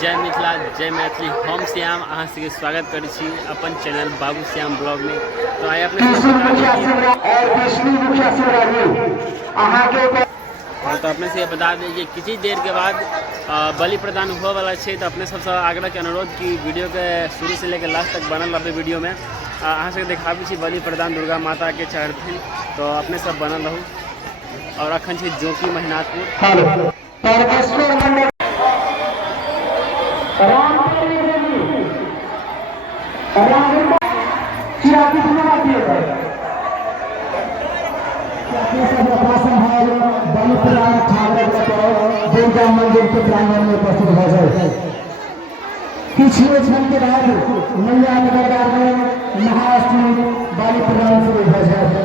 जय मिथिला जय मैथिली हम श्याम अहाँ सबके स्वागत करै छी अपन चैनल बाबू श्याम ब्लॉग में। तो आइ अपने तो अपने से बता दें कि किसी देर के बाद बलि प्रदान हुआ वाला है। तो अपने सबसे आग्रह के अनुरोध कि वीडियो के शुरू से लेकर लास्ट तक बनल रहे। वीडियो में अहाँ सबके देखाबी छी बलि प्रदान दुर्गा माता के चढ़थिन, तो अपने सब बनल रहू। और अखन छै जोकी महिनाथपुर। दुर्गा मंदिर के प्रांगण में उपस्थित हो जाए। पिछले क्षण के बाद मैया के दरबार में महाअष्टमी बलि प्रदान शुरू हो जाए।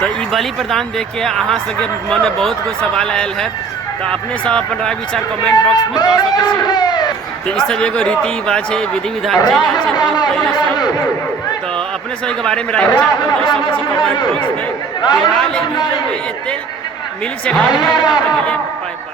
तो ई बलि प्रदान देख के अहाँ सबके मन में बहुत कुछ सवाल आयल है, तो अपने सब अपन राय विचार कमेंट बॉक्स में दऽ सकै छी। तो ई सब एगो रीति रिवाज है, विधि विधान चलि आयल छै बहुत पहले सब, तो अपने सब के बारे में राय विचार दऽ सकै छी कमेंट बॉक्स में। फिलहाल ई वीडियो में एते मिली छै, बाय बाय।